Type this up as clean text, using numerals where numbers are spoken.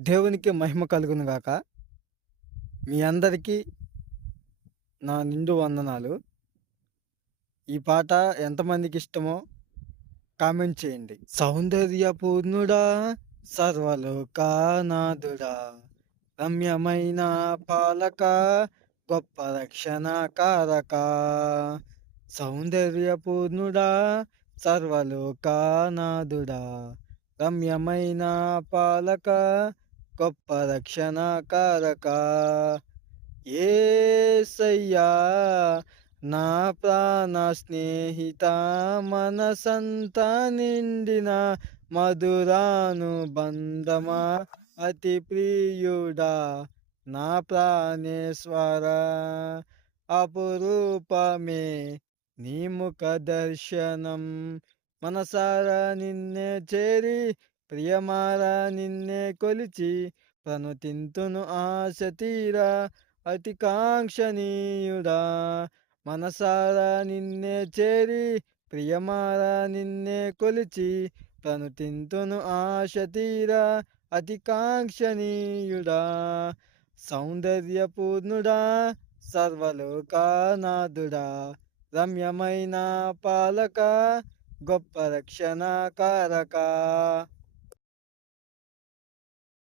దేవునికి మహిమ కలుగును గాక. మీ అందరికీ నా నిండు వందనాలు. ఈ పాట ఎంతమందికిష్టమో కామెంట్ చేయండి. సౌందర్యపూర్ణుడా, సర్వలోకానాథుడా, రమ్యమైన పాలక, గొప్ప రక్షణ కారక. సౌందర్యపూర్ణుడా, సర్వలోకానాథుడా, రమ్యమైన పాలక, గొప్ప రక్షణ కారక. యేసయ్యా నా ప్రాణ స్నేహిత, మనసంతా నిండిన మధురానుబంధమా, అతి ప్రియుడా నా ప్రాణేశ్వర. అపురూపమే నీ ముఖ దర్శనం, మనసారా నిన్నే చేరి, ప్రియమారా నిన్నే కొలిచి, ప్రణుతింతును ఆశ తీరా, అతి కాంక్షణీయుడా. మనసారా నిన్నే చేరి, ప్రియమారా నిన్నే కొలిచి, ప్రణుతింతును ఆశ తీరా, అతి కాంక్షణీయుడా. సౌందర్యపూర్ణుడా, సర్వలోకానాథుడా, రమ్యమైన పాలక, గొప్ప రక్షణ కారక.